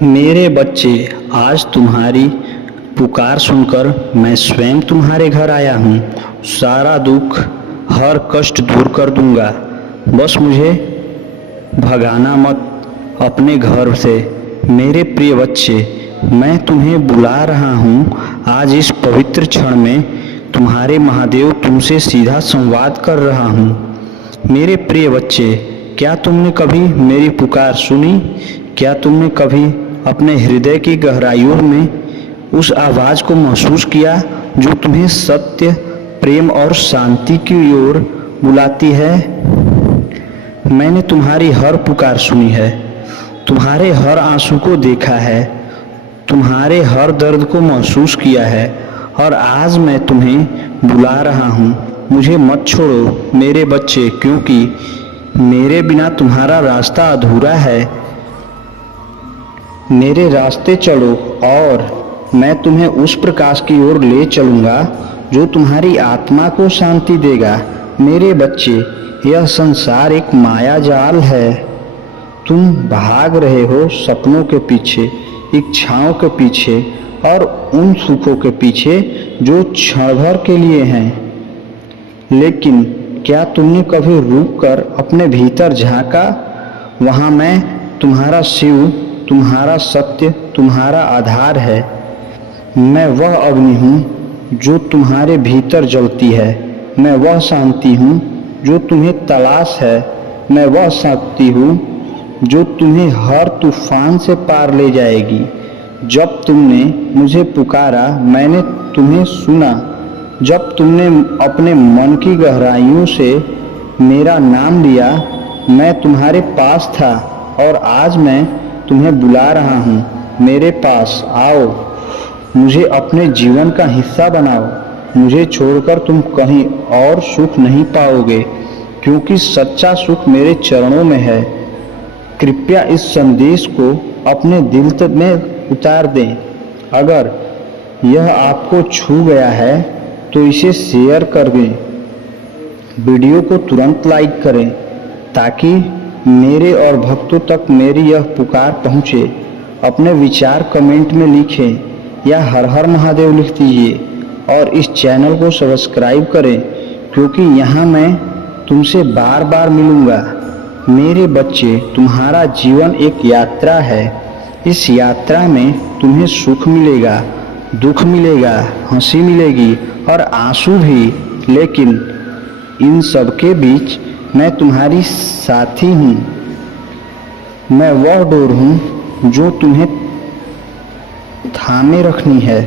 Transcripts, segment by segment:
मेरे बच्चे, आज तुम्हारी पुकार सुनकर मैं स्वयं तुम्हारे घर आया हूँ। सारा दुख, हर कष्ट दूर कर दूंगा। बस मुझे भगाना मत अपने घर से। मेरे प्रिय बच्चे, मैं तुम्हें बुला रहा हूँ। आज इस पवित्र क्षण में तुम्हारे महादेव तुमसे सीधा संवाद कर रहा हूँ। मेरे प्रिय बच्चे, क्या तुमने कभी मेरी पुकार सुनी? क्या तुमने कभी अपने हृदय की गहराइयों में उस आवाज़ को महसूस किया जो तुम्हें सत्य, प्रेम और शांति की ओर बुलाती है? मैंने तुम्हारी हर पुकार सुनी है, तुम्हारे हर आंसू को देखा है, तुम्हारे हर दर्द को महसूस किया है और आज मैं तुम्हें बुला रहा हूँ। मुझे मत छोड़ो मेरे बच्चे, क्योंकि मेरे बिना तुम्हारा रास्ता अधूरा है। मेरे रास्ते चलो और मैं तुम्हें उस प्रकाश की ओर ले चलूँगा जो तुम्हारी आत्मा को शांति देगा। मेरे बच्चे, यह संसार एक माया जाल है। तुम भाग रहे हो सपनों के पीछे, इच्छाओं के पीछे और उन सुखों के पीछे जो क्षण भर के लिए हैं। लेकिन क्या तुमने कभी रुक कर अपने भीतर झांका? वहाँ मैं तुम्हारा शिव, तुम्हारा सत्य, तुम्हारा आधार है। मैं वह अग्नि हूँ जो तुम्हारे भीतर जलती है। मैं वह शांति हूँ जो तुम्हें तलाश है। मैं वह शक्ति हूँ जो तुम्हें हर तूफान से पार ले जाएगी। जब तुमने मुझे पुकारा, मैंने तुम्हें सुना। जब तुमने अपने मन की गहराइयों से मेरा नाम लिया, मैं तुम्हारे पास था और आज मैं तुम्हें बुला रहा हूँ। मेरे पास आओ, मुझे अपने जीवन का हिस्सा बनाओ। मुझे छोड़कर तुम कहीं और सुख नहीं पाओगे, क्योंकि सच्चा सुख मेरे चरणों में है। कृपया इस संदेश को अपने दिल में उतार दें। अगर यह आपको छू गया है तो इसे शेयर कर दें। वीडियो को तुरंत लाइक करें ताकि मेरे और भक्तों तक मेरी यह पुकार पहुँचे। अपने विचार कमेंट में लिखें या हर हर महादेव लिख दीजिए और इस चैनल को सब्सक्राइब करें, क्योंकि यहाँ मैं तुमसे बार बार मिलूँगा। मेरे बच्चे, तुम्हारा जीवन एक यात्रा है। इस यात्रा में तुम्हें सुख मिलेगा, दुख मिलेगा, हंसी मिलेगी और आंसू भी। लेकिन इन सब के बीच मैं तुम्हारी साथी हूँ। मैं वह डोर हूँ जो तुम्हें थामे रखनी है।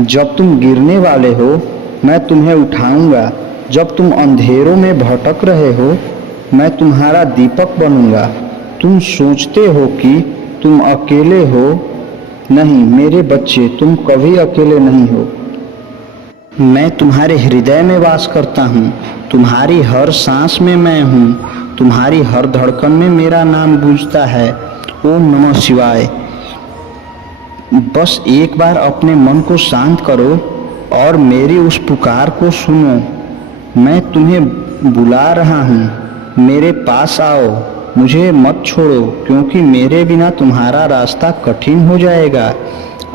जब तुम गिरने वाले हो, मैं तुम्हें उठाऊंगा। जब तुम अंधेरों में भटक रहे हो, मैं तुम्हारा दीपक बनूंगा। तुम सोचते हो कि तुम अकेले हो। नहीं मेरे बच्चे, तुम कभी अकेले नहीं हो। मैं तुम्हारे हृदय में वास करता हूँ। तुम्हारी हर सांस में मैं हूँ। तुम्हारी हर धड़कन में मेरा नाम गूंजता है। ओम नमः शिवाय। बस एक बार अपने मन को शांत करो और मेरी उस पुकार को सुनो। मैं तुम्हें बुला रहा हूँ। मेरे पास आओ, मुझे मत छोड़ो, क्योंकि मेरे बिना तुम्हारा रास्ता कठिन हो जाएगा।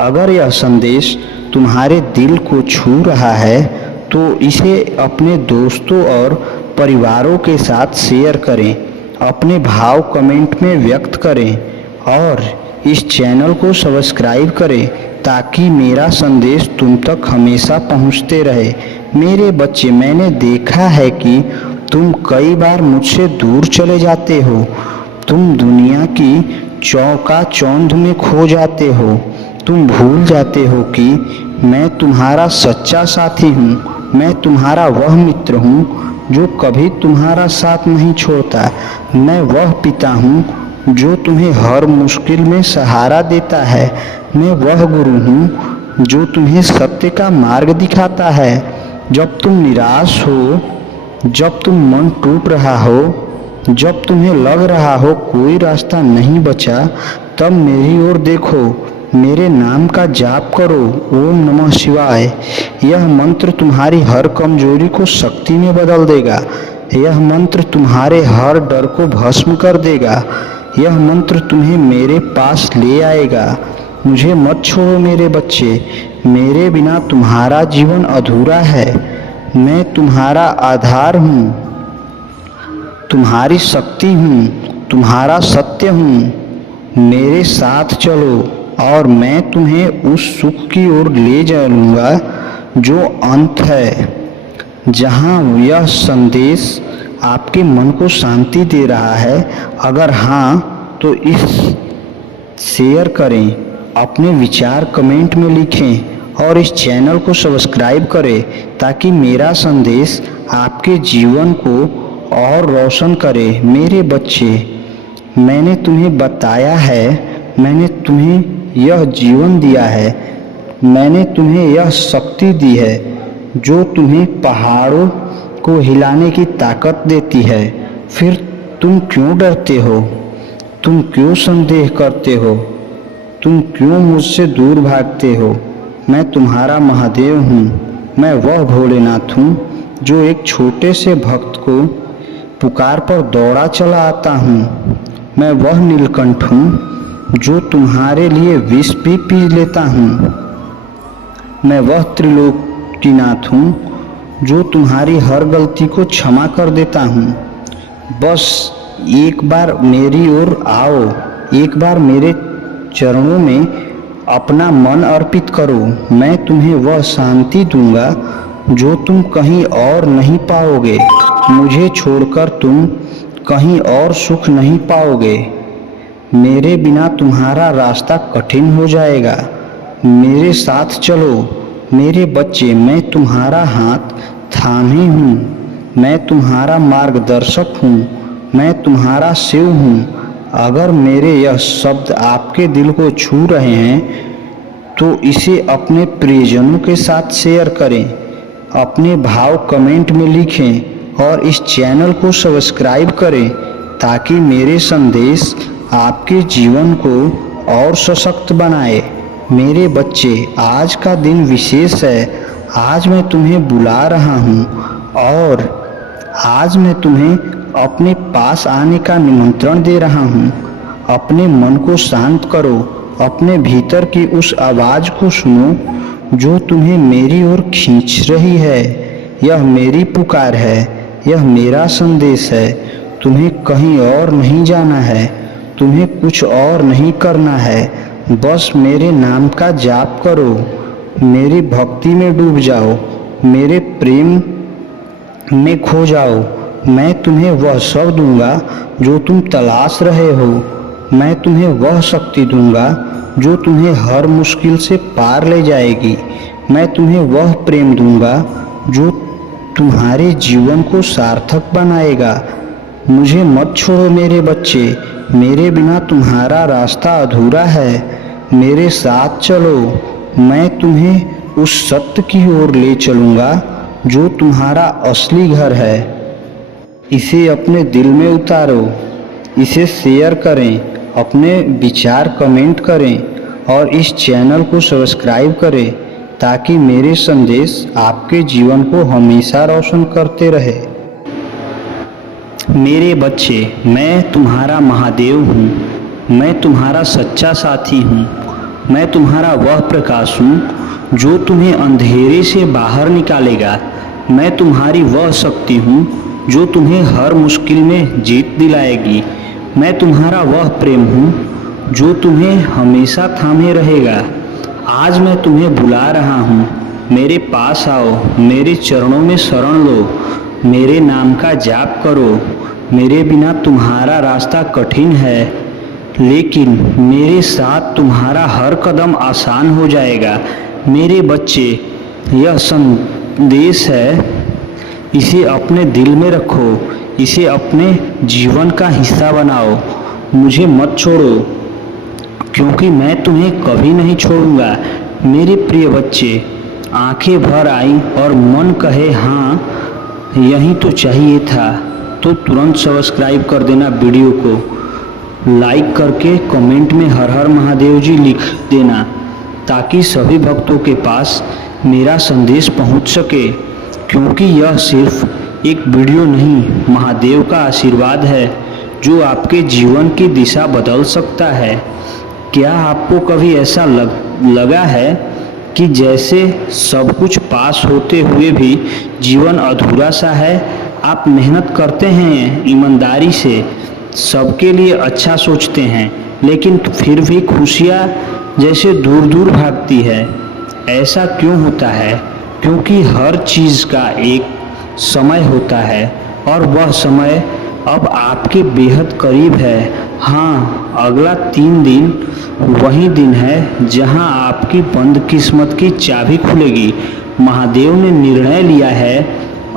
अगर यह संदेश तुम्हारे दिल को छू रहा है तो इसे अपने दोस्तों और परिवारों के साथ शेयर करें। अपने भाव कमेंट में व्यक्त करें और इस चैनल को सब्सक्राइब करें ताकि मेरा संदेश तुम तक हमेशा पहुंचते रहे। मेरे बच्चे, मैंने देखा है कि तुम कई बार मुझसे दूर चले जाते हो। तुम दुनिया की चौंध में खो जाते हो। तुम भूल जाते हो कि मैं तुम्हारा सच्चा साथी हूँ। मैं तुम्हारा वह मित्र हूँ जो कभी तुम्हारा साथ नहीं छोड़ता। मैं वह पिता हूँ जो तुम्हें हर मुश्किल में सहारा देता है। मैं वह गुरु हूँ जो तुम्हें सत्य का मार्ग दिखाता है। जब तुम निराश हो, जब तुम मन टूट रहा हो, जब तुम्हें लग रहा हो कोई रास्ता नहीं बचा, तब मेरी ओर देखो। मेरे नाम का जाप करो, ओम नमः शिवाय। यह मंत्र तुम्हारी हर कमजोरी को शक्ति में बदल देगा। यह मंत्र तुम्हारे हर डर को भस्म कर देगा। यह मंत्र तुम्हें मेरे पास ले आएगा। मुझे मत छोड़ो मेरे बच्चे, मेरे बिना तुम्हारा जीवन अधूरा है। मैं तुम्हारा आधार हूँ, तुम्हारी शक्ति हूँ, तुम्हारा सत्य हूँ। मेरे साथ चलो और मैं तुम्हें उस सुख की ओर ले चलूँगा जो अंत है। जहाँ यह संदेश आपके मन को शांति दे रहा है, अगर हाँ तो इस शेयर करें, अपने विचार कमेंट में लिखें और इस चैनल को सब्सक्राइब करें ताकि मेरा संदेश आपके जीवन को और रोशन करे। मेरे बच्चे, मैंने तुम्हें बताया है, मैंने तुम्हें यह जीवन दिया है, मैंने तुम्हें यह शक्ति दी है जो तुम्हें पहाड़ों को हिलाने की ताकत देती है। फिर तुम क्यों डरते हो? तुम क्यों संदेह करते हो? तुम क्यों मुझसे दूर भागते हो? मैं तुम्हारा महादेव हूँ। मैं वह भोलेनाथ हूँ जो एक छोटे से भक्त को पुकार पर दौड़ा चला आता हूँ। मैं वह नीलकंठ हूँ जो तुम्हारे लिए विष भी पी लेता हूँ। मैं वह त्रिलोकीनाथ हूँ जो तुम्हारी हर गलती को क्षमा कर देता हूँ। बस एक बार मेरी ओर आओ, एक बार मेरे चरणों में अपना मन अर्पित करो। मैं तुम्हें वह शांति दूंगा जो तुम कहीं और नहीं पाओगे। मुझे छोड़कर तुम कहीं और सुख नहीं पाओगे। मेरे बिना तुम्हारा रास्ता कठिन हो जाएगा। मेरे साथ चलो मेरे बच्चे, मैं तुम्हारा हाथ थामे हूँ। मैं तुम्हारा मार्गदर्शक हूँ। मैं तुम्हारा शिव हूँ। अगर मेरे यह शब्द आपके दिल को छू रहे हैं तो इसे अपने प्रियजनों के साथ शेयर करें, अपने भाव कमेंट में लिखें और इस चैनल को सब्सक्राइब करें ताकि मेरे संदेश आपके जीवन को और सशक्त बनाए। मेरे बच्चे, आज का दिन विशेष है। आज मैं तुम्हें बुला रहा हूँ और आज मैं तुम्हें अपने पास आने का निमंत्रण दे रहा हूँ। अपने मन को शांत करो, अपने भीतर की उस आवाज़ को सुनो जो तुम्हें मेरी ओर खींच रही है। यह मेरी पुकार है, यह मेरा संदेश है। तुम्हें कहीं और नहीं जाना है, तुम्हें कुछ और नहीं करना है। बस मेरे नाम का जाप करो, मेरी भक्ति में डूब जाओ, मेरे प्रेम में खो जाओ। मैं तुम्हें वह सब दूंगा जो तुम तलाश रहे हो। मैं तुम्हें वह शक्ति दूंगा जो तुम्हें हर मुश्किल से पार ले जाएगी। मैं तुम्हें वह प्रेम दूंगा जो तुम्हारे जीवन को सार्थक बनाएगा। मुझे मत छोड़ो मेरे बच्चे, मेरे बिना तुम्हारा रास्ता अधूरा है। मेरे साथ चलो, मैं तुम्हें उस सत्य की ओर ले चलूँगा जो तुम्हारा असली घर है। इसे अपने दिल में उतारो, इसे शेयर करें, अपने विचार कमेंट करें और इस चैनल को सब्सक्राइब करें ताकि मेरे संदेश आपके जीवन को हमेशा रोशन करते रहे। मेरे बच्चे, मैं तुम्हारा महादेव हूँ। मैं तुम्हारा सच्चा साथी हूँ। मैं तुम्हारा वह प्रकाश हूँ जो तुम्हें अंधेरे से बाहर निकालेगा। मैं तुम्हारी वह शक्ति हूँ जो तुम्हें हर मुश्किल में जीत दिलाएगी। मैं तुम्हारा वह प्रेम हूँ जो तुम्हें हमेशा थामे रहेगा। आज मैं तुम्हें बुला रहा हूँ, मेरे पास आओ, मेरे चरणों में शरण लो, मेरे नाम का जाप करो। मेरे बिना तुम्हारा रास्ता कठिन है, लेकिन मेरे साथ तुम्हारा हर कदम आसान हो जाएगा। मेरे बच्चे, यह संदेश है, इसे अपने दिल में रखो, इसे अपने जीवन का हिस्सा बनाओ। मुझे मत छोड़ो क्योंकि मैं तुम्हें कभी नहीं छोड़ूंगा। मेरे प्रिय बच्चे, आंखें भर आईं और मन कहे हाँ यही तो चाहिए था, तो तुरंत सब्सक्राइब कर देना। वीडियो को लाइक करके कमेंट में हर हर महादेव जी लिख देना ताकि सभी भक्तों के पास मेरा संदेश पहुंच सके। क्योंकि यह सिर्फ एक वीडियो नहीं, महादेव का आशीर्वाद है। जो आपके जीवन की दिशा बदल सकता है। क्या आपको कभी ऐसा लगा है कि जैसे सब कुछ पास होते हुए भी जीवन अधूरा सा है? आप मेहनत करते हैं ईमानदारी से, सबके लिए अच्छा सोचते हैं, लेकिन फिर भी खुशियाँ जैसे दूर दूर भागती है। ऐसा क्यों होता है? क्योंकि हर चीज़ का एक समय होता है और वह समय अब आपके बेहद करीब है। हाँ, अगला 3 दिन वही दिन है जहां आपकी बंद किस्मत की चाबी खुलेगी। महादेव ने निर्णय लिया है,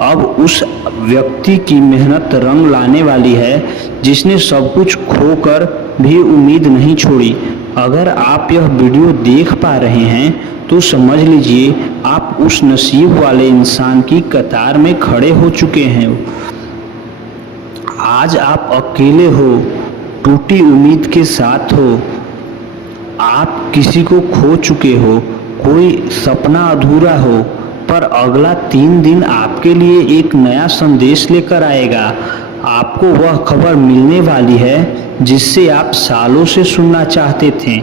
अब उस व्यक्ति की मेहनत रंग लाने वाली है जिसने सब कुछ खोकर भी उम्मीद नहीं छोड़ी। अगर आप यह वीडियो देख पा रहे हैं तो समझ लीजिए आप उस नसीब वाले इंसान की कतार में खड़े हो चुके हैं। आज आप अकेले हो, टूटी उम्मीद के साथ हो, आप किसी को खो चुके हो, कोई सपना अधूरा हो, पर अगला 3 दिन आपके लिए एक नया संदेश लेकर आएगा। आपको वह खबर मिलने वाली है जिससे आप सालों से सुनना चाहते थे।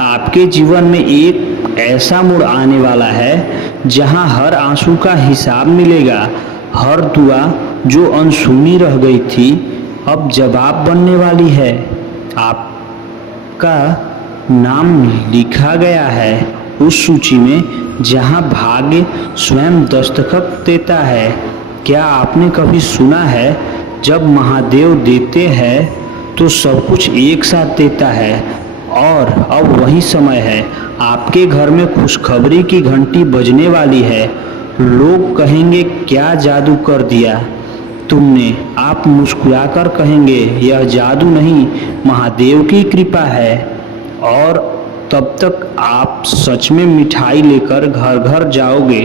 आपके जीवन में एक ऐसा मोड़ आने वाला है जहां हर आंसू का हिसाब मिलेगा। हर दुआ जो अनसुनी रह गई थी अब जवाब बनने वाली है। आपका नाम लिखा गया है उस सूची में जहां भाग्य स्वयं दस्तखत देता है। क्या आपने कभी सुना है, जब महादेव देते हैं तो सब कुछ एक साथ देता है? और अब वही समय है, आपके घर में खुशखबरी की घंटी बजने वाली है। लोग कहेंगे क्या जादू कर दिया तुमने? आप मुस्कुराकर कहेंगे यह जादू नहीं, महादेव की कृपा है। और तब तक आप सच में मिठाई लेकर घर घर जाओगे,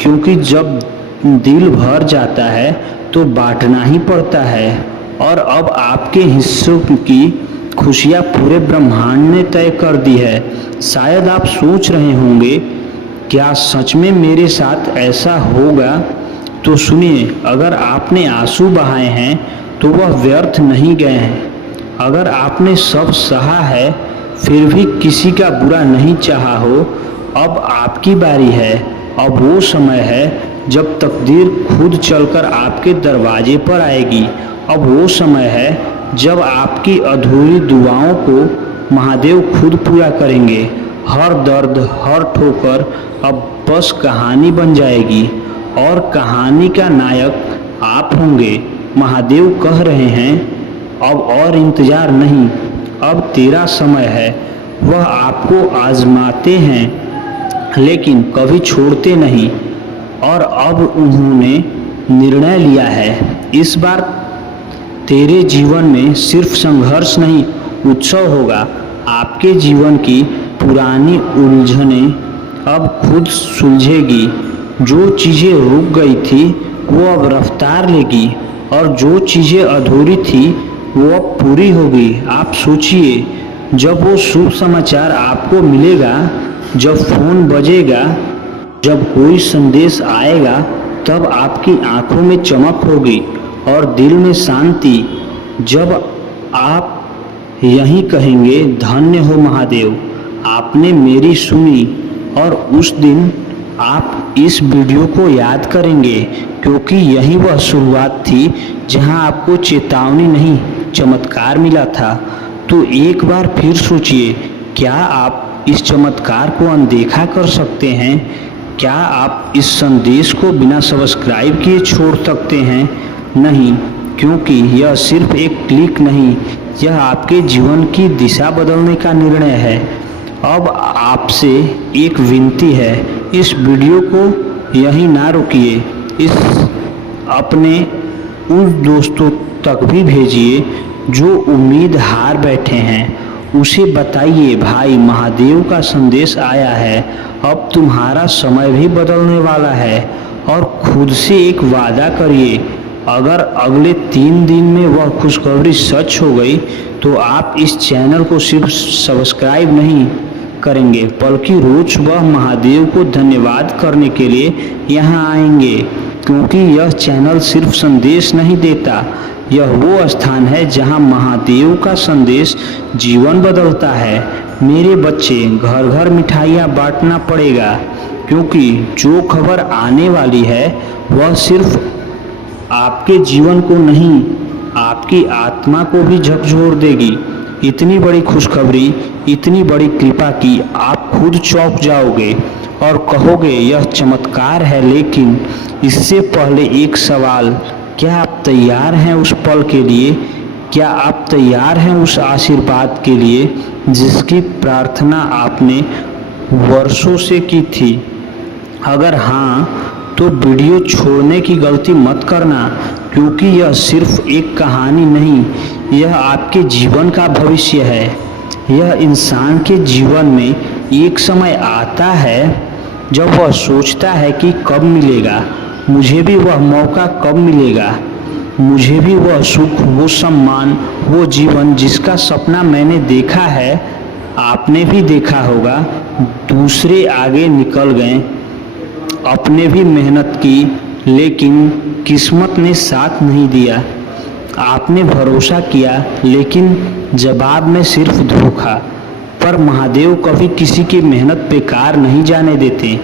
क्योंकि जब दिल भर जाता है तो बांटना ही पड़ता है। और अब आपके हिस्सों की खुशियाँ पूरे ब्रह्मांड ने तय कर दी है। शायद आप सोच रहे होंगे क्या सच में मेरे साथ ऐसा होगा? तो सुनिए, अगर आपने आंसू बहाए हैं तो वह व्यर्थ नहीं गए हैं। अगर आपने सब सहा है फिर भी किसी का बुरा नहीं चाहा हो, अब आपकी बारी है। अब वो समय है जब तकदीर खुद चलकर आपके दरवाजे पर आएगी। अब वो समय है जब आपकी अधूरी दुआओं को महादेव खुद पूरा करेंगे। हर दर्द, हर ठोकर अब बस कहानी बन जाएगी और कहानी का नायक आप होंगे। महादेव कह रहे हैं अब और इंतजार नहीं, अब तेरा समय है। वह आपको आजमाते हैं लेकिन कभी छोड़ते नहीं। और अब उन्होंने निर्णय लिया है, इस बार तेरे जीवन में सिर्फ संघर्ष नहीं, उत्सव होगा। आपके जीवन की पुरानी उलझनें अब खुद सुलझेगी। जो चीज़ें रुक गई थी वो अब रफ्तार लेगी और जो चीज़ें अधूरी थी वो अब पूरी होगी। आप सोचिए, जब वो शुभ समाचार आपको मिलेगा, जब फ़ोन बजेगा, जब कोई संदेश आएगा, तब आपकी आंखों में चमक होगी और दिल में शांति। जब आप यही कहेंगे धन्य हो महादेव, आपने मेरी सुनी। और उस दिन आप इस वीडियो को याद करेंगे, क्योंकि यही वह शुरुआत थी जहां आपको चेतावनी नहीं चमत्कार मिला था। तो एक बार फिर सोचिए, क्या आप इस चमत्कार को अनदेखा कर सकते हैं? क्या आप इस संदेश को बिना सब्सक्राइब किए छोड़ सकते हैं? नहीं, क्योंकि यह सिर्फ एक क्लिक नहीं, यह आपके जीवन की दिशा बदलने का निर्णय है। अब आपसे एक विनती है, इस वीडियो को यहीं ना रोकिए, इस अपने उन दोस्तों तक भी भेजिए जो उम्मीद हार बैठे हैं। उसे बताइए भाई, महादेव का संदेश आया है, अब तुम्हारा समय भी बदलने वाला है। और खुद से एक वादा करिए, अगर अगले 3 दिन में वह खुशखबरी सच हो गई तो आप इस चैनल को सिर्फ सब्सक्राइब नहीं करेंगे, बल्कि रोज सुबह महादेव को धन्यवाद करने के लिए यहाँ आएंगे। क्योंकि यह चैनल सिर्फ संदेश नहीं देता, यह वो स्थान है जहां महादेव का संदेश जीवन बदलता है। मेरे बच्चे, घर घर मिठाइयाँ बांटना पड़ेगा, क्योंकि जो खबर आने वाली है वह सिर्फ आपके जीवन को नहीं, आपकी आत्मा को भी झकझोर देगी। इतनी बड़ी खुशखबरी, इतनी बड़ी कृपा की आप खुद चौंक जाओगे और कहोगे यह चमत्कार है। लेकिन इससे पहले एक सवाल, क्या आप तैयार हैं उस पल के लिए? क्या आप तैयार हैं उस आशीर्वाद के लिए जिसकी प्रार्थना आपने वर्षों से की थी? अगर हाँ, तो वीडियो छोड़ने की गलती मत करना, क्योंकि यह सिर्फ एक कहानी नहीं, यह आपके जीवन का भविष्य है। यह इंसान के जीवन में एक समय आता है जब वह सोचता है कि कब मिलेगा, मुझे भी वह मौका कब मिलेगा, मुझे भी वह सुख, वो सम्मान, वो जीवन जिसका सपना मैंने देखा है, आपने भी देखा होगा। दूसरे आगे निकल गए, अपने भी मेहनत की, लेकिन किस्मत ने साथ नहीं दिया। आपने भरोसा किया, लेकिन जवाब में सिर्फ धोखा। पर महादेव कभी किसी की मेहनत बेकार नहीं जाने देते।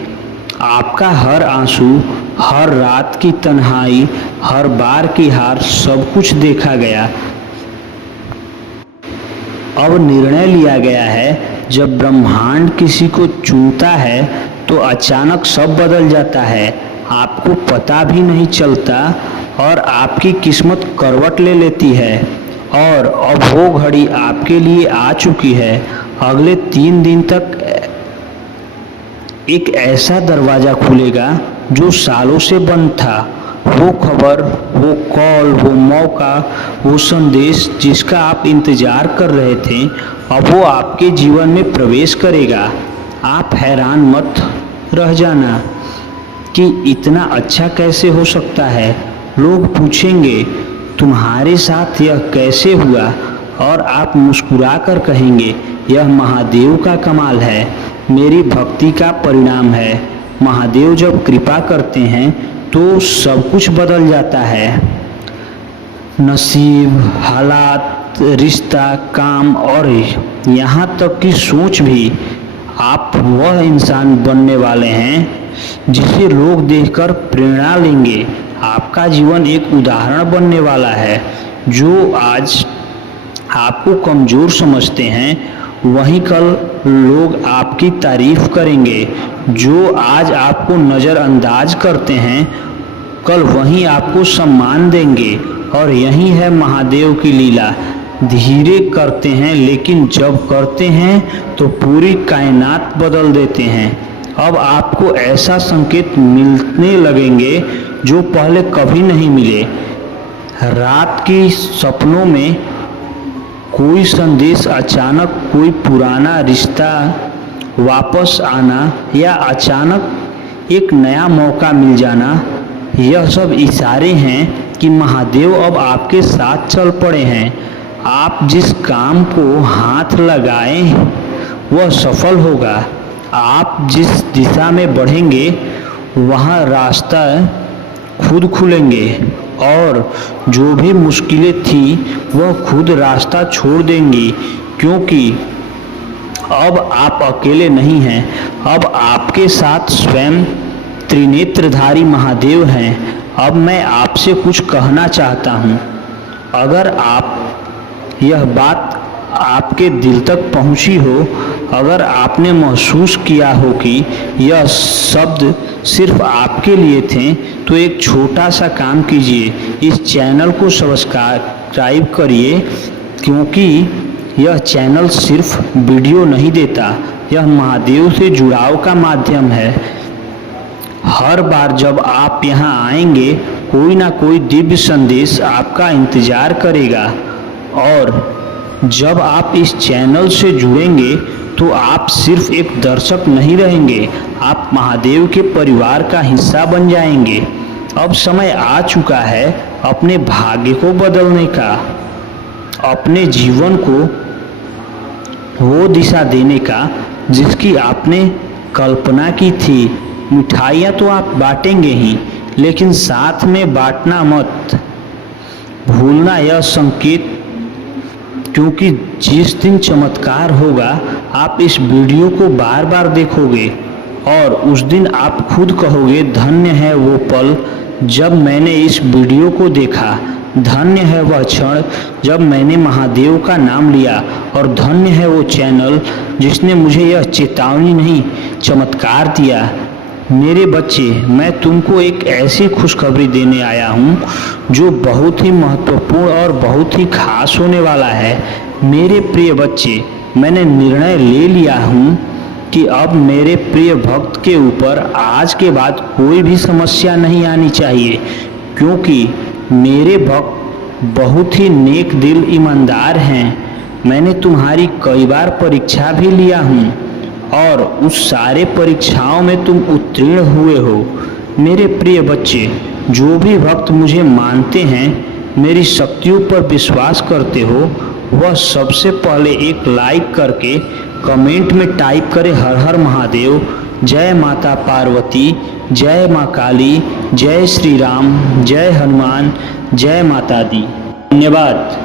आपका हर आंसू, हर रात की तन्हाई, हर बार की हार, सब कुछ देखा गया। अब निर्णय लिया गया है। जब ब्रह्मांड किसी को चुनता है तो अचानक सब बदल जाता है, आपको पता भी नहीं चलता और आपकी किस्मत करवट ले लेती है। और अब वो घड़ी आपके लिए आ चुकी है। अगले 3 दिन तक एक ऐसा दरवाज़ा खुलेगा जो सालों से बंद था। वो खबर, वो कॉल, वो मौका, वो संदेश जिसका आप इंतज़ार कर रहे थे, अब वो आपके जीवन में प्रवेश करेगा। आप हैरान मत रह जाना कि इतना अच्छा कैसे हो सकता है। लोग पूछेंगे तुम्हारे साथ यह कैसे हुआ, और आप मुस्कुरा कर कहेंगे यह महादेव का कमाल है, मेरी भक्ति का परिणाम है। महादेव जब कृपा करते हैं तो सब कुछ बदल जाता है। नसीब, हालात, रिश्ता, काम और यहाँ तक कि सोच भी। आप वह इंसान बनने वाले हैं जिसे लोग देखकर प्रेरणा लेंगे। आपका जीवन एक उदाहरण बनने वाला है। जो आज आपको कमज़ोर समझते हैं, वहीं कल लोग आपकी तारीफ करेंगे। जो आज आपको नज़रअंदाज करते हैं, कल वहीं आपको सम्मान देंगे। और यही है महादेव की लीला। धीरे करते हैं, लेकिन जब करते हैं तो पूरी कायनात बदल देते हैं। अब आपको ऐसा संकेत मिलने लगेंगे जो पहले कभी नहीं मिले। रात के सपनों में कोई संदेश, अचानक कोई पुराना रिश्ता वापस आना, या अचानक एक नया मौका मिल जाना, यह सब इशारे हैं कि महादेव अब आपके साथ चल पड़े हैं। आप जिस काम को हाथ लगाएं वह सफल होगा। आप जिस दिशा में बढ़ेंगे वहाँ रास्ता खुद खुलेंगे, और जो भी मुश्किलें थी वह खुद रास्ता छोड़ देंगी, क्योंकि अब आप अकेले नहीं हैं। अब आपके साथ स्वयं त्रिनेत्रधारी महादेव हैं। अब मैं आपसे कुछ कहना चाहता हूँ। अगर आप यह बात आपके दिल तक पहुँची हो, अगर आपने महसूस किया हो कि यह शब्द सिर्फ आपके लिए थे, तो एक छोटा सा काम कीजिए, इस चैनल को सब्सक्राइब करिए, क्योंकि यह चैनल सिर्फ वीडियो नहीं देता, यह महादेव से जुड़ाव का माध्यम है। हर बार जब आप यहाँ आएंगे, कोई ना कोई दिव्य संदेश आपका इंतज़ार करेगा। और जब आप इस चैनल से जुड़ेंगे तो आप सिर्फ एक दर्शक नहीं रहेंगे, आप महादेव के परिवार का हिस्सा बन जाएंगे। अब समय आ चुका है अपने भाग्य को बदलने का, अपने जीवन को वो दिशा देने का जिसकी आपने कल्पना की थी। मिठाइयाँ तो आप बांटेंगे ही, लेकिन साथ में बांटना मत। भूलना यह संकेत, क्योंकि जिस दिन चमत्कार होगा आप इस वीडियो को बार बार देखोगे और उस दिन आप खुद कहोगे धन्य है वो पल जब मैंने इस वीडियो को देखा, धन्य है वह क्षण जब मैंने महादेव का नाम लिया और धन्य है वो चैनल जिसने मुझे यह चेतावनी नहीं चमत्कार दिया। मेरे बच्चे, मैं तुमको एक ऐसी खुशखबरी देने आया हूँ जो बहुत ही महत्वपूर्ण और बहुत ही खास होने वाला है। मेरे प्रिय बच्चे, मैंने निर्णय ले लिया हूँ कि अब मेरे प्रिय भक्त के ऊपर आज के बाद कोई भी समस्या नहीं आनी चाहिए, क्योंकि मेरे भक्त बहुत ही नेक दिल ईमानदार हैं। मैंने तुम्हारी कई बार परीक्षा भी लिया हूँ और उस सारे परीक्षाओं में तुम उत्तीर्ण हुए हो। मेरे प्रिय बच्चे, जो भी भक्त मुझे मानते हैं, मेरी शक्तियों पर विश्वास करते हो, वह सबसे पहले एक लाइक करके कमेंट में टाइप करे हर हर महादेव, जय माता पार्वती, जय माँ काली, जय श्री राम, जय हनुमान, जय माता दी। धन्यवाद।